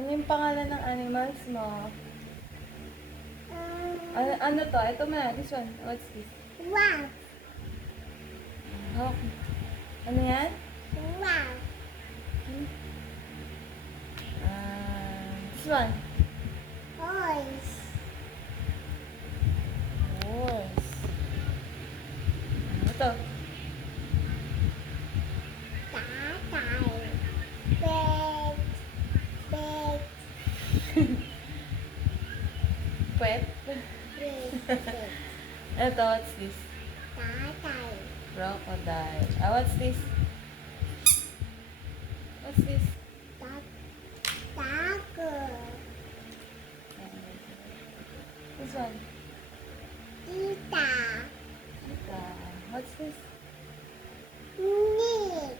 Ano yung pangalan ng animals mo? Ano to? Ito na. This one. What's this? Wow. Hawk. Ano yan? Wow. This one. Horse. Horse. Ito. Tatay. Pet. Pet. Pet. Pet. Ito, what's this? Tatay. Crocodile. What's this? What's this? Taco. This one. Tita. Ito. What's this? Nick.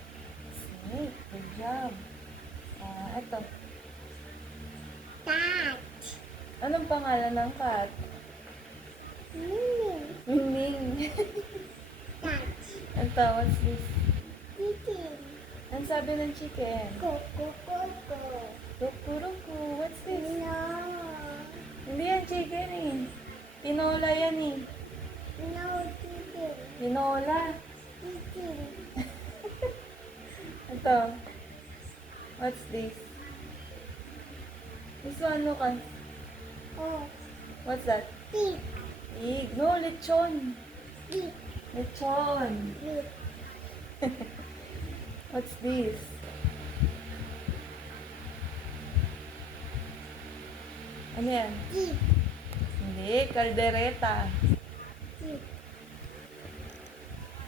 Snake. Good job. Ito. Cat. Anong pangalan ng cat? Mini. Ming. Cat. Ito, what's this? Chicken. Ang sabi ng chicken? Coco. Coco. Ruku-ruku. What's this? No. Hindi yan chicken eh. Tinola yan eh. No chicken. Tinola. Chicken. Ito. What's this? This one, Lucas. Oh. What's that? Pig. Pig. No, lechon. Pig. Lechon. Pig. What's this? Ano yan? Pig. Hindi, kaldereta. Pig.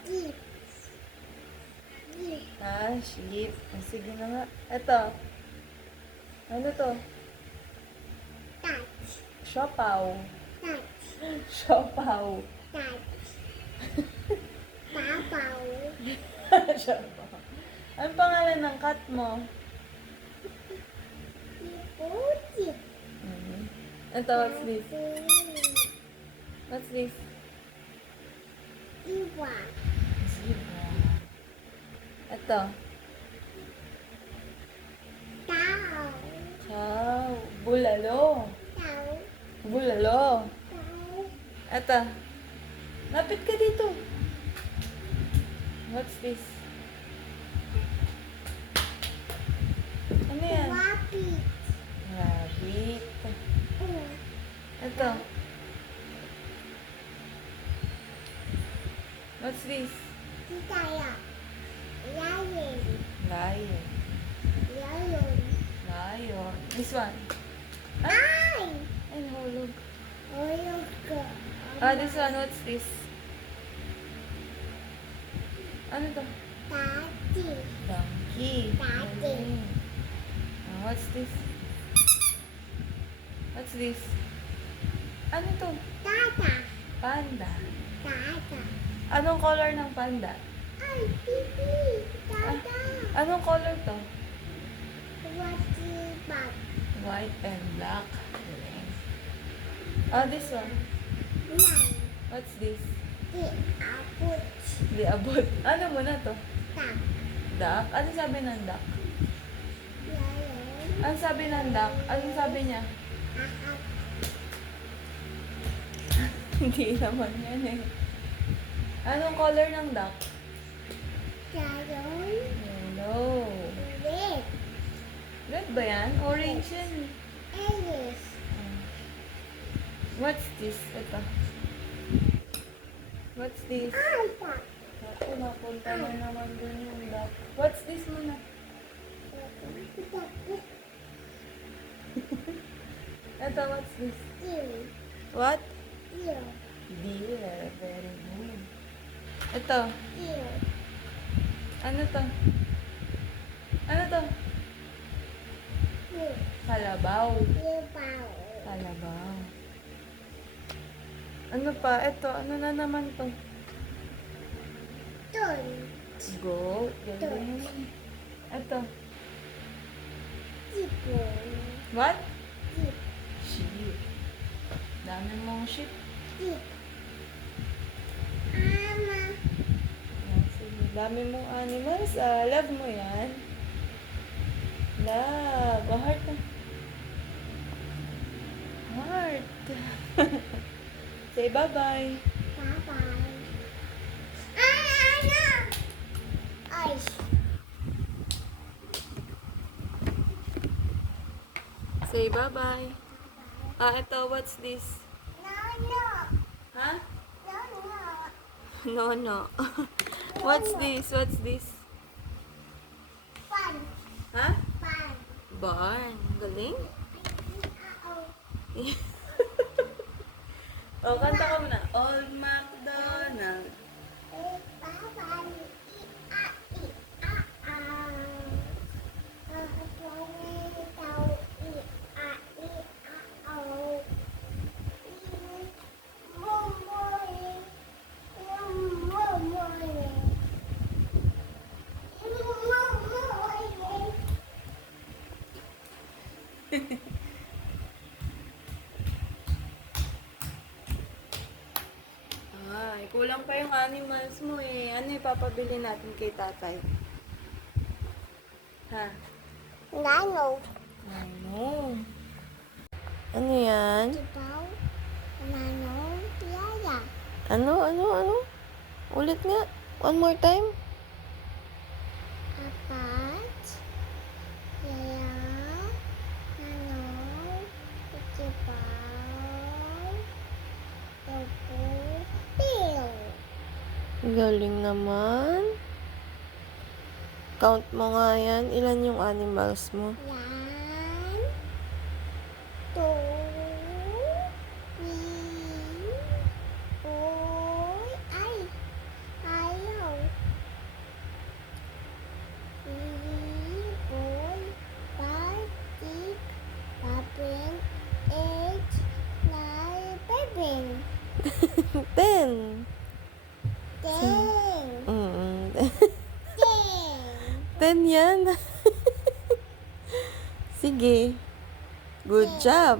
Pig. Pig. Sheep. Sige na nga. Ito. Ano to? Touch. Siopaw. Touch. Siopaw. Touch. Papaw. Siopaw. Anong pangalan ng cat mo? Puti. Ito, what's this? What's this? Iwa. Zebra. Ito. Tao. Cow. Bulalo. Tao. Bulalo. Tao. Ito. Lapit ka dito. What's this? Ano yan? Rabbit. Rabbit. Ito. What's this? Titaya. Lion. Lion. Lion. Lion. This one. Ay! Ay, nahulog. Oyog ka. This one. What's this? Ano to? Tati. Donkey. Donkey. Galing. What's this? What's this? Ano to? Tata. Panda. Tata. Anong color ng panda? Ay, pipi. Tata. Anong color to? Wati bag. White and black. Galing. This one. Yan. What's this? Di abot. Di abot. Ano mo na to? Tak. Duck? Ano sabi ng duck? Lion. Ano sabi ng duck? Ano sabi niya? Ahap. Hindi naman yan eh. Anong color ng duck? Lion. Yellow. Red. Red ba yan? Orange yan. Alice. What's this? Ito. What's this? Alta. Ako, napunta na naman dun yung duck. What's this muna? Ito, what's this? Ew. What? Ew. Deer. Very good. Ito. Ew. Ano to? Ano to? Ew. Kalabaw. Ew. Bow. Kalabaw. Ano pa? Ito, ano na naman to? Ton. Goat. Galing. Ito. Tipon. What? Tip. Sheep. Dami mong sheep. Tip. Ama. Sige, dami mong animals. Love mo yan. Love. Heart na. Say bye-bye. Bye-bye. Ano? Ay. Say bye-bye. Ah, ito, what's this? No. Ha? No. No, no. What's this? What's this? Fun. Ha? Fun. Barn. Galing. Uh-oh. Oh, kanta ka muna. Old MacDonald. Ay, kulang pa yung animals mo eh. Ano ipapabili natin kay tatay? Ha? Nano. Ano? Ano yan? Dibaw. Nano. Yaya. Ano? Ulit nga. One more time. Apat. Yaya. Nano. Dibaw. Opo. Pil. Galing naman. Count mo nga yan. Ilan yung animals mo? One, two, three, four, ayaw. Three, four, five, six, seven, eight, nine, 10. 10. 10. Mm. 10. 10 yan. Sige. Good job.